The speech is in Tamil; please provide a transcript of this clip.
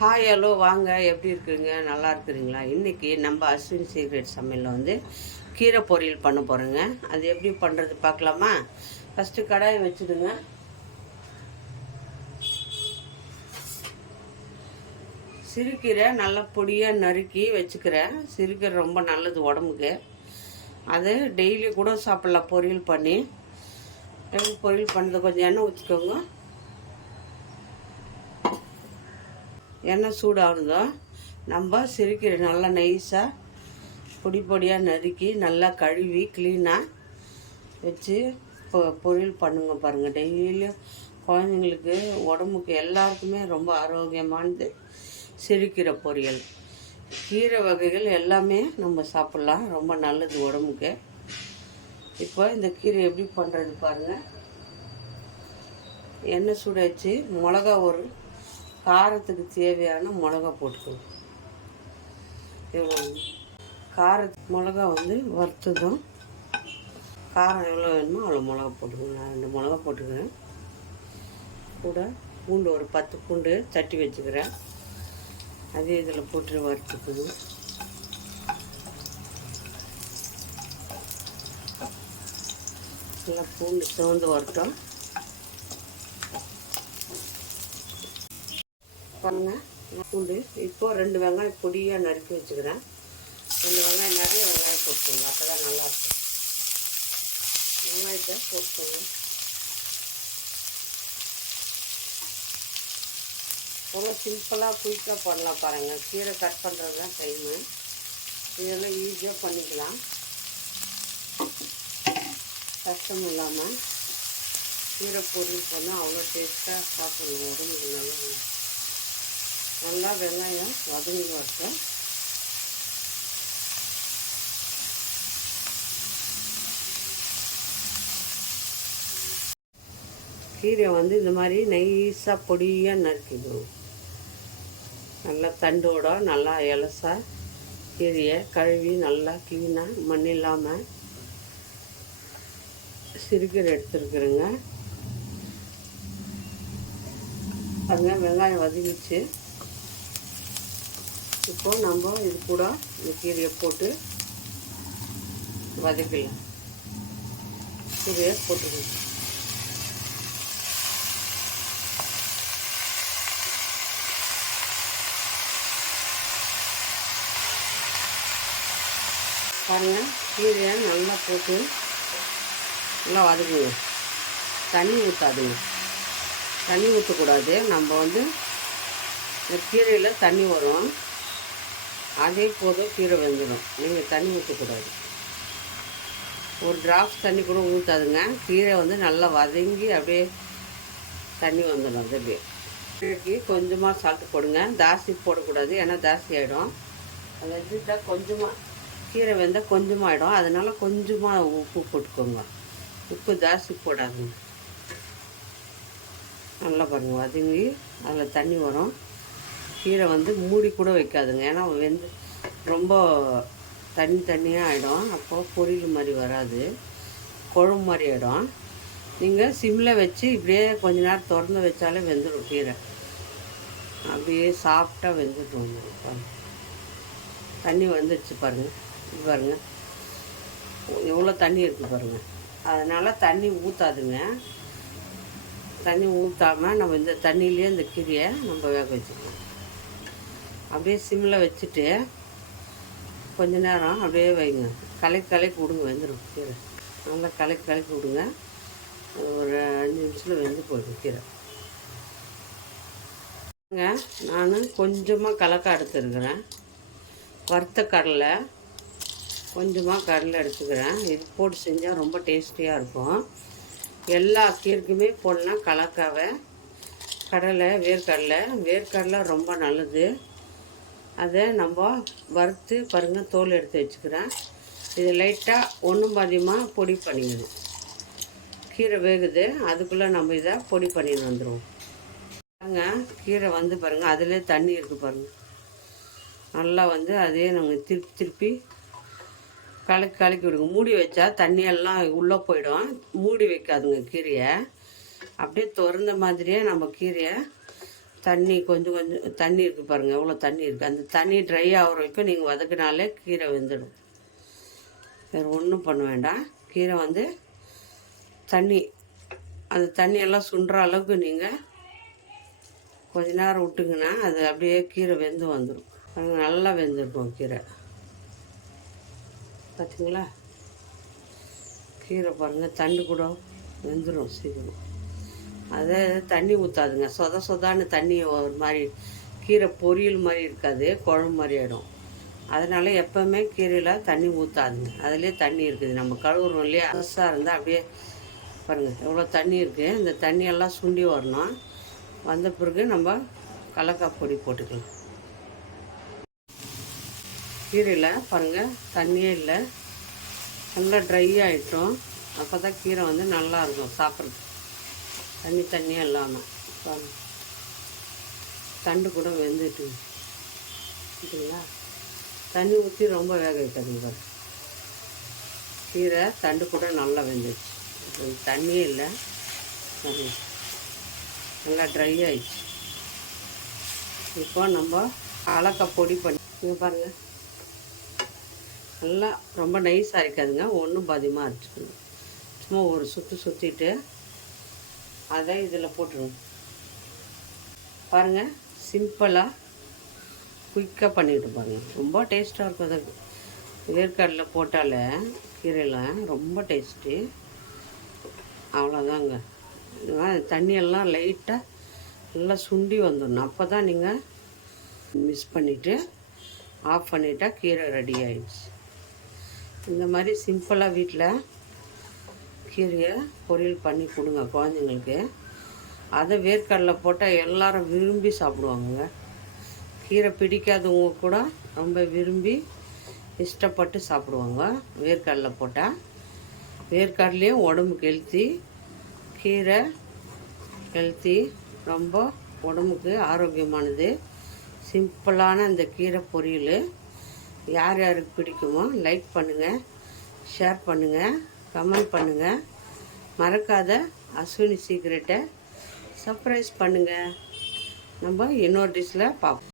ஹாய் ஹலோ வாங்க, எப்படி இருக்குறீங்க? நல்லா இருக்கிறீங்களா? இன்றைக்கி நம்ம அஸ்வின் சீக்ரெட் சமையலில் வந்து கீரை பொரியல் பண்ண போகிறோங்க. அது எப்படி பண்ணுறது பார்க்கலாமா? ஃபஸ்ட்டு கடாயை வச்சுடுங்க. சிறுகீரை நல்லா பொடியாக நறுக்கி வச்சுக்கிறேன். சிறுகீரை ரொம்ப நல்லது உடம்புக்கு. அது டெய்லி கூட சாப்பிட்லாம் பொரியல் பண்ணி. எப்படி பொரியல் பண்ணுறது? கொஞ்சம் எண்ணெய் ஊற்றிக்கோங்க. எண்ணெய் சூடாகுதோ நம்ம சிறுகீரை நல்லா நைஸாக பொடியாக நறுக்கி நல்லா கழுவி க்ளீனாக வச்சு பொரியல் பண்ணுங்க பாருங்கள். டெய்லியும் குழந்தைங்களுக்கு உடம்புக்கு எல்லாருக்குமே ரொம்ப ஆரோக்கியமானது சிறுகீரை பொரியல். கீரை வகைகள் எல்லாமே நம்ம சாப்பிட்லாம், ரொம்ப நல்லது உடம்புக்கு. இப்போ இந்த கீரை எப்படி பண்ணுறது பாருங்கள். எண்ணெய் சூடாச்சு, மிளகா ஒரு காரத்துக்கு தேவையான மிளகா போட்டுக்கணும். எவ்வளோ மிளகா வந்து வறுத்ததும் காரம் எவ்வளோ வேணுமோ அவ்வளோ மிளகா போட்டுக்கணும். நான் 2 மிளகா போட்டுக்கிறேன். கூட பூண்டு ஒரு 10 பூண்டு தட்டி வச்சுக்கிறேன். அதே இதில் போட்டு வறுத்துக்கணும். நல்லா பூண்டு சிவந்து வரட்டும். பாருங்க, பூண்டு இப்போது 2 வெங்காயம் பொடியாக நறுக்கி வச்சுக்கிறேன். 2 வெங்காயம் நிறைய வெங்காயம் போட்டுக்கோங்க, அப்போ தான் நல்லாயிருக்கும். வெங்காயத்தை போட்டுக்கோங்க. ரொம்ப சிம்பிளாக குயிக்காக பண்ணலாம் பாருங்கள். கீரை கட் பண்ணுறது தான் டைமு. இதெல்லாம் ஈஸியாக பண்ணிக்கலாம், கஷ்டம் இல்லாமல். கீரை பொரியல் பண்ணால் அவ்வளோ டேஸ்ட்டாக சாப்பிடணும், உடம்புக்கு நல்லா வெங்காயம் வதங்கி வரட்டும். கீரை வந்து இந்த மாதிரி நைஸாக பொடியாக நறுக்கிக்கணும். நல்லா தண்டோட நல்லா இலசா கீரையை கழுவி நல்லா க்ளீனாக மண் இல்லாமல் சிறுகீரை எடுத்துருக்குறேங்க. அதுங்க வெங்காயம் வதங்கிச்சு. இப்போது நம்ம இது கூட இந்த கீரையை போட்டு வதக்கலாம். கீரையை போட்டுக்கணும். பாருங்கள், கீரையை நல்லா போட்டு நல்லா வதக்குங்க. தண்ணி ஊற்றாதுங்க, தண்ணி ஊற்றக்கூடாது. நம்ம வந்து இந்த கீரையில் தண்ணி வரும், அதே போதும் கீரை வெந்துடும். நீங்கள் தண்ணி ஊற்றக்கூடாது. ஒரு டிராப்ஸ் தண்ணி கூட ஊற்றாதுங்க. கீரை வந்து நல்லா வதங்கி அப்படியே தண்ணி வந்துடும். அது அப்படியே கீரைக்கு கொஞ்சமாக சால்ட்டு போடுங்க. ஜாஸ்தி போடக்கூடாது, ஏன்னா ஜாஸ்தி ஆகிடும். அதை வச்சுட்டா கொஞ்சமாக கீரை வெந்தால் கொஞ்சமாக ஆகிடும். அதனால் கொஞ்சமாக உப்பு போட்டுக்கோங்க. உப்பு ஜாஸ்தி போடாதுங்க. நல்லா பாருங்கள், வதங்கி அதில் தண்ணி வரும். கீரை வந்து மூடி கூட வைக்காதுங்க, ஏன்னா ரொம்ப தண்ணியாக ஆகிடும். அப்போது பொரியல் மாதிரி வராது, குழம்பு மாதிரி ஆகிடும். நீங்கள் சிம்மில் வச்சு இப்படியே கொஞ்ச நேரம் திறந்து வச்சாலே வெந்துடும். கீரை அப்படியே சாஃப்டாக வெந்துட்டு வந்துடும். தண்ணி வந்துடுச்சு பாருங்கள். இது பாருங்கள் எவ்வளோ தண்ணி இருக்குது பாருங்கள். அதனால் தண்ணி ஊற்றாதுங்க. தண்ணி ஊற்றாமல் நம்ம இந்த தண்ணியிலே இந்த கீரையை நம்ம வேக வச்சுக்கலாம். அப்படியே சிம்மில் வச்சுட்டு கொஞ்ச நேரம் அப்படியே வைங்க. கலக்கி விடுங்க, வெந்துடும் கீரை. நல்லா கலக்கி விடுங்க. ஒரு 5 நிமிஷத்தில் வெந்து போயிடும் கீரை. நான் கொஞ்சமாக கலக்கா எடுத்துருக்கிறேன். வறுத்த கடலை கொஞ்சமாக கடலை எடுத்துக்கிறேன். இது போட்டு செஞ்சால் ரொம்ப டேஸ்டியாக இருக்கும். எல்லா கீரைக்குமே போடலாம் கலக்காவை. கடலை, வேர்க்கடலை ரொம்ப நல்லது. அதை நம்ம வறுத்து பாருங்கள், தோல் எடுத்து வச்சுக்கிறேன். இது லைட்டாக ஒன்றும் பாதியமாக பொடி பண்ணிக்கணும். கீரை வேகுது, அதுக்குள்ளே நம்ம இதை பொடி பண்ணிட்டு வந்துடுவோம். பாருங்கள், கீரை வந்து பாருங்கள், அதிலே தண்ணி இருக்குது பாருங்கள். நல்லா வந்து அதே நாங்கள் திருப்பி கலக்கி விடுங்க. மூடி வச்சா தண்ணியெல்லாம் உள்ளே போயிடும். மூடி வைக்காதுங்க கீரையை. அப்படியே திறந்த மாதிரியே நம்ம கீரையை தண்ணி கொஞ்சம் கொஞ்சம் தண்ணி இருக்குது பாருங்கள், எவ்வளோ தண்ணி இருக்குது. அந்த தண்ணி ட்ரை ஆகிற வரைக்கும் நீங்கள் வதக்கினாலே கீரை வெந்துடும். வேறு ஒன்றும் பண்ண வேண்டாம். கீரை வந்து தண்ணி, அந்த தண்ணியெல்லாம் சுண்டுற அளவுக்கு நீங்கள் கொஞ்ச நேரம் விட்டுங்கன்னா அது அப்படியே கீரை வெந்து வந்துடும். நல்லா வெந்திருக்கும் கீரை. பார்த்தீங்களா, கீரை பாருங்கள், தண்ணி கூட வெந்துடும் சீக்கிரம். அதை தண்ணி ஊற்றாதுங்க, சொதான்னு தண்ணி ஒரு மாதிரி கீரை பொரியல் மாதிரி இருக்காது, குழம்பு மாதிரி ஆகிடும். அதனால் எப்போவுமே கீரையில் தண்ணி ஊற்றாதுங்க. அதிலே தண்ணி இருக்குது, நம்ம கழுவுறோம் இல்லையா, அரிசாக இருந்தால் அப்படியே பாருங்கள் எவ்வளோ தண்ணி இருக்குது. இந்த தண்ணியெல்லாம் சுண்டி வரணும். வந்த பிறகு நம்ம கடலக்காய் பொடி போட்டுக்கலாம். கீரையில் பாருங்கள் தண்ணியே இல்லை, நல்லா ட்ரை ஆகிட்டோம். அப்போ தான் கீரை வந்து நல்லாயிருக்கும் சாப்பிட்றது, தண்ணியாக இல்லாமல். பாருங்கள் தண்டு கூட வெந்துட்டு சரிங்களா. தண்ணி ஊற்றி ரொம்ப வேக வைக்காதுங்க பாரு, கீரை தண்டு கூட நல்லா வெந்துடுச்சு. தண்ணியே இல்லை, நல்லா ட்ரை ஆயிடுச்சு. இப்போ நம்ம கடலக்காய் பொடி பண்ணி இங்கே பாருங்கள், நல்லா ரொம்ப நைஸாக அரைக்காதுங்க, ஒன்றும் பாதியமாக அரைச்சிக்கணும். சும்மா ஒரு சுற்றிட்டு அதை இதில் போட்டுருங்க. பாருங்கள் சிம்பிளாக குயிக்காக பண்ணிவிட்டு பாருங்கள், ரொம்ப டேஸ்ட்டாக இருக்கும். அது வேர்க்கடலை போட்டாலே கீரையில் ரொம்ப டேஸ்ட்டு. அவ்வளோதாங்க. தண்ணியெல்லாம் லைட்டாக நல்லா சுண்டி வந்துடணும். அப்போ தான் நீங்கள் மிக்ஸ் பண்ணிவிட்டு ஆஃப் பண்ணிட்டா கீரை ரெடி ஆகிடுச்சு. இந்த மாதிரி சிம்பிளாக வீட்டில் கீரையை பொரியல் பண்ணி கொடுங்க குழந்தைங்களுக்கு. அதை வேர்க்கடலை போட்டால் எல்லாரும் விரும்பி சாப்பிடுவாங்க. கீரை பிடிக்காதவங்க கூட ரொம்ப விரும்பி இஷ்டப்பட்டு சாப்பிடுவாங்க வேர்க்கடலை போட்டால். வேர்க்கடலையும் உடம்புக்கு ஹெல்த்தி, கீரை ஹெல்த்தி, ரொம்ப உடம்புக்கு ஆரோக்கியமானது. சிம்பிளான இந்த கீரை பொரியல் யார் யாருக்கு பிடிக்குமோ லைக் பண்ணுங்கள், ஷேர் பண்ணுங்கள், கமெண்ட் பண்ணுங்கள். மறக்காத அஸ்வினி சீக்ரெட்டை சர்ப்ரைஸ் பண்ணுங்கள். நம்ம இன்னொரு டிஷ்ஷில் பார்ப்போம்.